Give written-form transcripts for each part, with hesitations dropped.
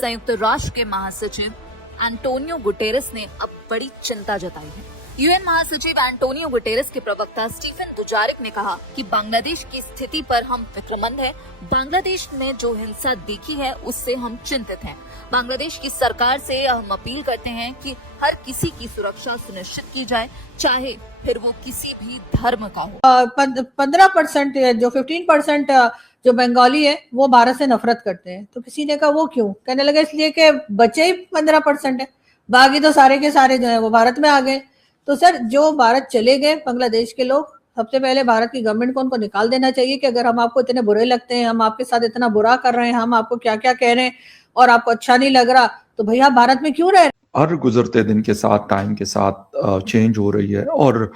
संयुक्त राष्ट्र के महासचिव एंटोनियो गुटेरेस ने अब बड़ी चिंता जताई है। यूएन महासचिव एंटोनियो गुटेरेस के प्रवक्ता स्टीफन दुजारिक ने कहा कि बांग्लादेश की स्थिति पर हम फिक्रमंद हैं। बांग्लादेश ने जो हिंसा देखी है उससे हम चिंतित हैं। बांग्लादेश की सरकार से हम अपील करते हैं कि हर किसी की सुरक्षा सुनिश्चित की जाए, चाहे फिर वो किसी भी धर्म का हो। 15% जो 15% जो बंगाली है वो भारत से नफरत करते हैं। तो किसी ने कहा वो क्यों, कहने लगे इसलिए कि बचे ही 15% है, बाकी तो सारे के सारे जो है वो भारत में आ गए। तो सर जो भारत चले गए बांग्लादेश के लोग, सबसे पहले भारत की गवर्नमेंट को उनको निकाल देना चाहिए कि अगर हम आपको इतने बुरे लगते हैं, हम आपके साथ इतना बुरा कर रहे हैं, हम आपको क्या क्या कह रहे हैं और आपको अच्छा नहीं लग रहा, तो भैया आप भारत में क्यों रह रहे हैं। हर गुजरते दिन के साथ, टाइम के साथ चेंज हो रही है और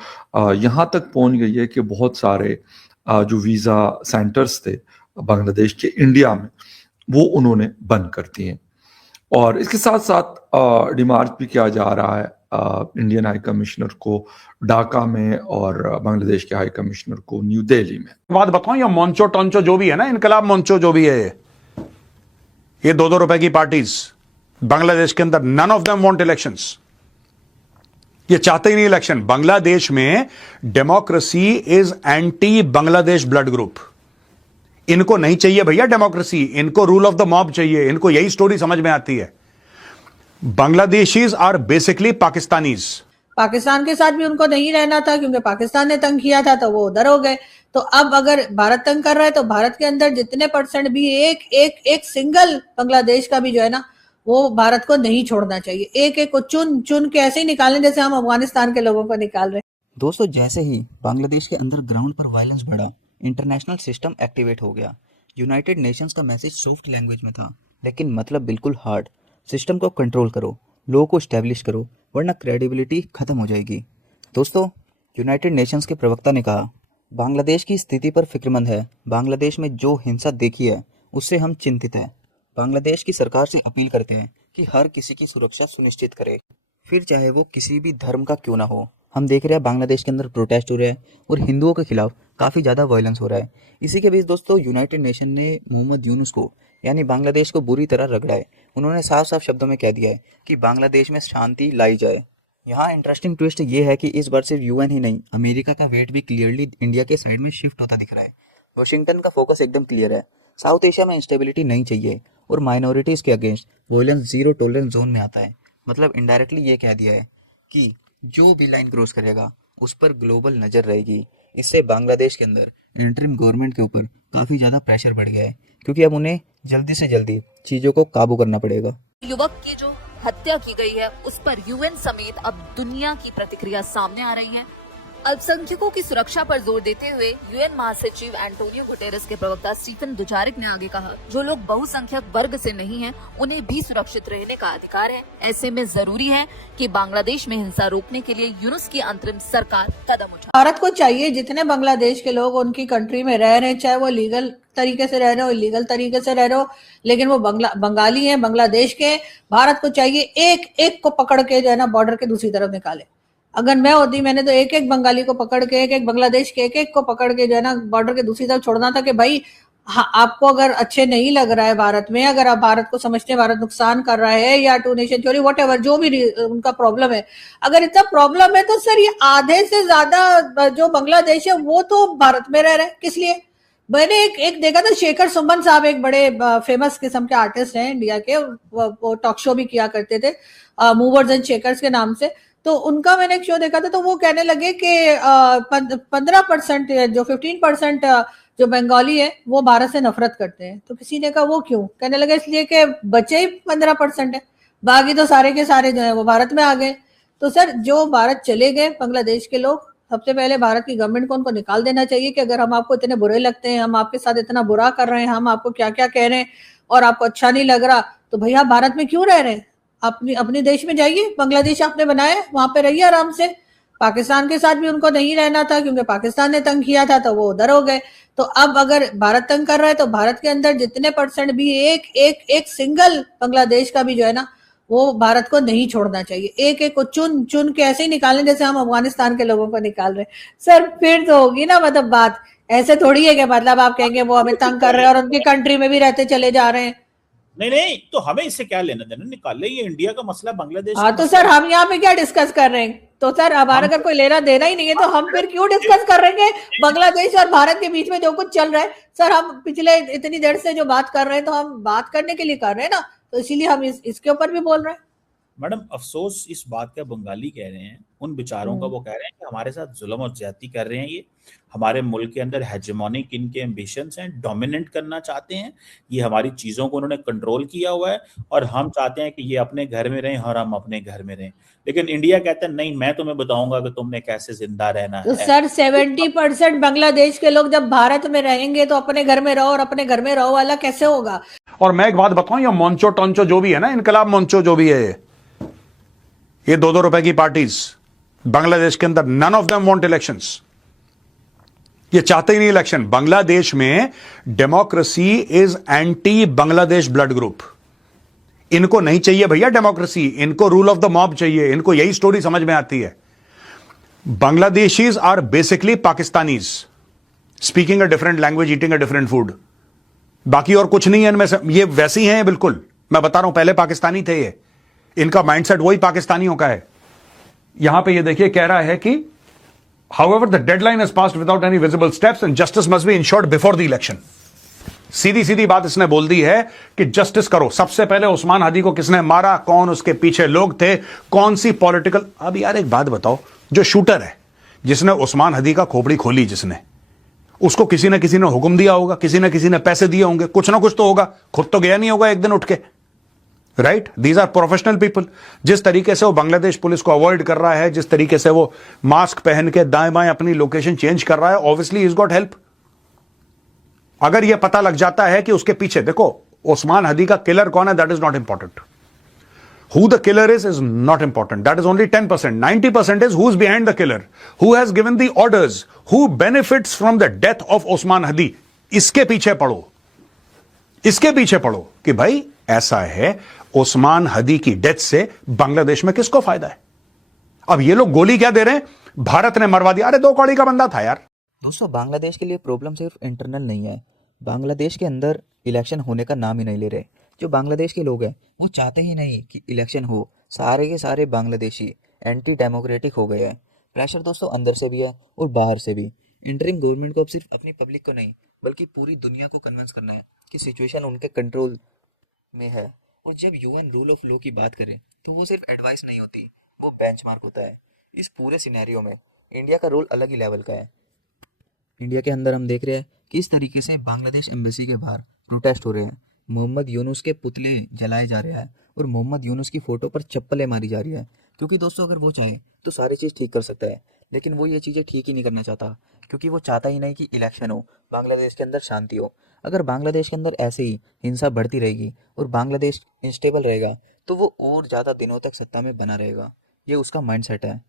यहाँ तक पहुंच गई है कि बहुत सारे जो वीज़ा सेंटर्स थे बांग्लादेश के इंडिया में वो उन्होंने बंद कर दिए और इसके साथ साथ डिमार्च भी किया जा रहा है इंडियन हाई कमिश्नर को ढाका में और बांग्लादेश के हाई कमिश्नर को न्यू दिल्ली में। बात बताऊं, या मोंचो टोंचो जो भी है ना, इनकलाब मोंचो जो भी है, ये 2-2 रुपए की पार्टीज बांग्लादेश के अंदर, none of them want elections. ये चाहते ही नहीं इलेक्शन। बांग्लादेश में democracy is anti Bangladesh blood group. इनको नहीं चाहिए भैया डेमोक्रेसी, इनको रूल ऑफ द मॉब चाहिए। इनको यही स्टोरी समझ में आती है। Bangladeshis are basically Pakistanis. पाकिस्तान के साथ भी उनको नहीं रहना था क्योंकि पाकिस्तान ने तंग किया था, तो वो उधर हो गए। तो अब अगर भारत तंग कर रहा है तो भारत के अंदर जितने % भी एक सिंगल बांग्लादेश का भी जो है ना, वो भारत को नहीं छोड़ना चाहिए। एक एक को चुन चुन के ऐसे ही निकालें जैसे हम अफगानिस्तान के लोगों को निकाल रहे हैं। दोस्तों, जैसे ही बांग्लादेश के अंदर ग्राउंड पर वायलेंस बढ़ा, इंटरनेशनल सिस्टम एक्टिवेट हो गया। यूनाइटेड नेशंस का मैसेज सॉफ्ट लैंग्वेज में था, लेकिन मतलब बिल्कुल हार्ड। सिस्टम को कंट्रोल करो, लो को स्टैब्लिश करो, वरना क्रेडिबिलिटी खत्म हो जाएगी। दोस्तों, यूनाइटेड नेशंस के प्रवक्ता ने कहा, बांग्लादेश की स्थिति पर फिक्रमंद है। बांग्लादेश में जो हिंसा देखी है उससे हम चिंतित हैं। बांग्लादेश की सरकार से अपील करते हैं कि हर किसी की सुरक्षा सुनिश्चित करे, फिर चाहे वो किसी भी धर्म का क्यों ना हो। हम देख रहे हैं बांग्लादेश के अंदर प्रोटेस्ट हो रहा है और हिंदुओं के खिलाफ काफ़ी ज़्यादा वायलेंस हो रहा है। इसी के बीच दोस्तों, यूनाइटेड नेशन ने मोहम्मद यूनुस को यानी बांग्लादेश को बुरी तरह रगड़ा है। उन्होंने साफ साफ शब्दों में कह दिया है कि बांग्लादेश में शांति लाई जाए। यहाँ इंटरेस्टिंग ट्विस्ट ये है कि इस बार सिर्फ यूएन ही नहीं, अमेरिका का वेट भी क्लियरली इंडिया के साइड में शिफ्ट होता दिख रहा है। वाशिंगटन का फोकस एकदम क्लियर है। साउथ एशिया में इंस्टेबिलिटी नहीं चाहिए और माइनॉरिटीज़ के against violence zero tolerance zone में आता है। मतलब इनडायरेक्टली ये कह दिया है कि जो भी लाइन क्रॉस करेगा उस पर ग्लोबल नज़र रहेगी। इससे बांग्लादेश के अंदर इंटरिम गवर्नमेंट के ऊपर काफ़ी ज़्यादा प्रेशर बढ़ गया है, क्योंकि अब उन्हें जल्दी से जल्दी चीज़ों को काबू करना पड़ेगा। युवक की जो हत्या की गई है उस पर यूएन समेत अब दुनिया की प्रतिक्रिया सामने आ रही है। अल्पसंख्यकों की सुरक्षा पर जोर देते हुए यूएन महासचिव एंटोनियो गुटेरेस के प्रवक्ता स्टीफन दुजारिक ने आगे कहा, जो लोग बहुसंख्यक वर्ग से नहीं हैं, उन्हें भी सुरक्षित रहने का अधिकार है। ऐसे में जरूरी है कि बांग्लादेश में हिंसा रोकने के लिए यूनुस की अंतरिम सरकार कदम उठाए। भारत को चाहिए जितने बांग्लादेश के लोग उनकी कंट्री में रह रहे हैं, चाहे वो लीगल तरीके से रह रहे हो, इलीगल तरीके से रह रहे हो, लेकिन वो बंगाली हैं, बांग्लादेश के। भारत को चाहिए एक एक को पकड़ के जो है ना बॉर्डर के दूसरी तरफ निकाले। अगर मैं होती, मैंने तो एक एक बंगाली को पकड़ के, एक एक बांग्लादेश के एक एक को पकड़ के जो है ना बॉर्डर के दूसरी तरफ छोड़ना था कि भाई हाँ, आपको अगर अच्छे नहीं लग रहा है भारत में, अगर आप भारत को समझते हैं भारत नुकसान कर रहा है या टू नेशन थ्योरी व्हाटएवर जो भी उनका प्रॉब्लम है, अगर इतना प्रॉब्लम है तो सर ये आधे से ज्यादा जो बांग्लादेश है वो तो भारत में रह रहे हैं। किस लिए? मैंने एक देखा था, शेखर सुमन साहब एक बड़े फेमस किस्म के आर्टिस्ट हैं इंडिया के, वो टॉक शो भी किया करते थे मूवर्स एंड शेकर्स के नाम से। तो उनका मैंने एक शो देखा था, तो वो कहने लगे कि 15% जो 15% जो बंगाली है वो भारत से नफरत करते हैं। तो किसी ने कहा वो क्यों, कहने लगे इसलिए कि बचे ही 15% है, बाकी तो सारे के सारे जो है वो भारत में आ गए। तो सर जो भारत चले गए बांग्लादेश के लोग, सबसे पहले भारत की गवर्नमेंट को उनको निकाल देना चाहिए कि अगर हम आपको इतने बुरे लगते हैं, हम आपके साथ इतना बुरा कर रहे हैं, हम आपको क्या क्या कह रहे हैं और आपको अच्छा नहीं लग रहा, तो भैया आप भारत में क्यों रह रहे हैं। अपने देश में जाइए, बांग्लादेश आपने बनाया, वहां पे रहिए आराम से। पाकिस्तान के साथ भी उनको नहीं रहना था क्योंकि पाकिस्तान ने तंग किया था, तो वो उधर हो गए। तो अब अगर भारत तंग कर रहा है तो भारत के अंदर जितने % भी एक सिंगल बांग्लादेश का भी जो है ना, वो भारत को नहीं छोड़ना चाहिए। एक एक को चुन चुन के ऐसे ही निकालें जैसे हम अफगानिस्तान के लोगों को निकाल रहे हैं। सर फिर तो होगी ना मतलब बात, ऐसे थोड़ी है कि मतलब आप कहेंगे वो हमें तंग कर रहे हैं और उनकी कंट्री में भी रहते चले जा रहे हैं। नहीं नहीं, तो हमें इससे क्या लेना देना, निकाल ले, ये इंडिया का मसला, बांग्लादेश हाँ का तो मसला सर है। हम यहाँ पे क्या डिस्कस कर रहे हैं? तो सर हमारा हम अगर कोई लेना देना ही नहीं है तो हम फिर क्यों डिस्कस कर रहे हैं? बांग्लादेश और भारत के बीच में जो कुछ चल रहा है सर, हम पिछले इतनी देर से जो बात कर रहे हैं तो हम बात करने के लिए कर रहे हैं ना, तो इसीलिए हम इसके ऊपर भी बोल रहे हैं। मैडम, अफसोस इस बात का बंगाली कह रहे हैं, उन बेचारों का, वो कह रहे हैं कि हमारे साथ जुल्म और ज्यादती कर रहे हैं, ये हमारे मुल्क के अंदर हेजेमोनिक इनके एम्बिशंस हैं, डोमिनेट करना चाहते हैं, ये हमारी चीज़ों को उन्होंने कंट्रोल किया हुआ है, और हम चाहते हैं कि ये अपने घर में रहें और हम अपने घर में रहें। लेकिन इंडिया कहता है नहीं, मैं तुम्हें बताऊंगा कि तुमने कैसे जिंदा रहना तो है। सर 70% बांग्लादेश के लोग जब भारत में रहेंगे तो अपने घर में रहो, और अपने घर में रहो वाला कैसे होगा? और मैं एक बात बताऊं, ये मोंचो टोंचो जो भी है ना, इनकलाब मोंचो जो भी है, ये 2-2 रुपए की पार्टीज बांग्लादेश के अंदर, none of them want elections. ये चाहते ही नहीं इलेक्शन। बांग्लादेश में democracy is anti Bangladesh blood group. इनको नहीं चाहिए भैया डेमोक्रेसी, इनको रूल ऑफ द मॉब चाहिए। इनको यही स्टोरी समझ में आती है। Bangladeshis are basically Pakistanis, speaking a different language, eating a different food. बाकी और कुछ नहीं है इनमें से। ये वैसी हैं बिल्कुल, मैं बता रहा हूं, पहले पाकिस्तानी थे ये, इनका माइंडसेट वही पाकिस्तानियों का है। यहां पे ये देखिए कह रहा है कि however the deadline has passed without any visible steps and justice must be ensured before the election। सीधी सीधी बात इसने बोल दी है कि जस्टिस करो। सबसे पहले उस्मान हादी को किसने मारा, कौन उसके पीछे लोग थे, कौन सी पॉलिटिकल। अब यार एक बात बताओ, जो शूटर है, जिसने उस्मान हादी का खोपड़ी खोली, जिसने, उसको किसी ना किसी ने हुक्म दिया होगा, किसी ना किसी ने पैसे दिए होंगे, कुछ ना कुछ तो होगा। खुद तो गया नहीं होगा एक दिन उठ के, right? These are professional people. जिस तरीके से वो बांग्लादेश पुलिस को अवॉइड कर रहा है, जिस तरीके से वो मास्क पहन के दाएं बाएं अपनी लोकेशन चेंज कर रहा है, ऑब्वियसली इज गॉट हेल्प। अगर ये पता लग जाता है कि उसके पीछे, देखो उस्मान हदी का किलर कौन है, that is not important. Who the killer is not important. That is only 10%. 90% is who's behind the killer, who has given the orders, who benefits from the death of Osman Hadi. इसके पीछे पढ़ो, इसके पीछे पढ़ो कि भाई ऐसा है, ओस्मान हदी की डेथ से बांग्लादेश में किसको फायदा है। अब ये लोग गोली क्या दे रहे हैं, भारत ने मरवा दिया। अरे 2 कौड़ी का बंदा था यार। दोस्तों, बांग्लादेश के लिए प्रॉब्लम सिर्फ इंटरनल नहीं है। बांग्लादेश के अंदर इलेक्शन होने का नाम ही नहीं ले रहे। जो बांग्लादेश के लोग हैं वो चाहते ही नहीं कि इलेक्शन हो। सारे के सारे बांग्लादेशी एंटी डेमोक्रेटिक हो गए हैं। प्रेशर दोस्तों अंदर से भी है और बाहर से भी। इंटरिम गवर्नमेंट को अब सिर्फ अपनी पब्लिक को नहीं बल्कि पूरी दुनिया को कन्विंस करना है कि सिचुएशन उनके कंट्रोल में है। और जब यूएन रूल ऑफ लॉ की बात करें तो वो सिर्फ एडवाइस नहीं होती, वो बेंचमार्क होता है। इस पूरे सिनेरियो में इंडिया का रोल अलग ही लेवल का है। इंडिया के अंदर हम देख रहे हैं कि इस तरीके से बांग्लादेश एम्बेसी के बाहर प्रोटेस्ट हो रहे हैं। मोहम्मद यूनुस के पुतले जलाए जा रहे हैं और मोहम्मद यूनुस की फ़ोटो पर चप्पलें मारी जा रही है। क्योंकि दोस्तों अगर वो चाहे तो सारी चीज़ ठीक कर सकता है, लेकिन वो ये चीज़ें ठीक ही नहीं करना चाहता, क्योंकि वो चाहता ही नहीं कि इलेक्शन हो, बांग्लादेश के अंदर शांति हो। अगर बांग्लादेश के अंदर ऐसे ही हिंसा बढ़ती रहेगी और बांग्लादेश इंस्टेबल रहेगा तो वो और ज़्यादा दिनों तक सत्ता में बना रहेगा। ये उसका माइंडसेट है।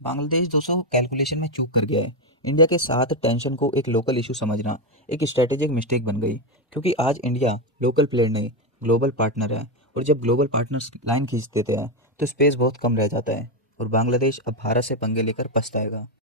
बांग्लादेश दोस्तों कैलकुलेशन में चूक कर गया है। इंडिया के साथ टेंशन को एक लोकल इशू समझना एक स्ट्रेटेजिक मिस्टेक बन गई, क्योंकि आज इंडिया लोकल प्लेयर नहीं ग्लोबल पार्टनर है। और जब ग्लोबल पार्टनर्स लाइन खींच देते हैं तो स्पेस बहुत कम रह जाता है और बांग्लादेश अब भारत से पंगे लेकर पछताएगा।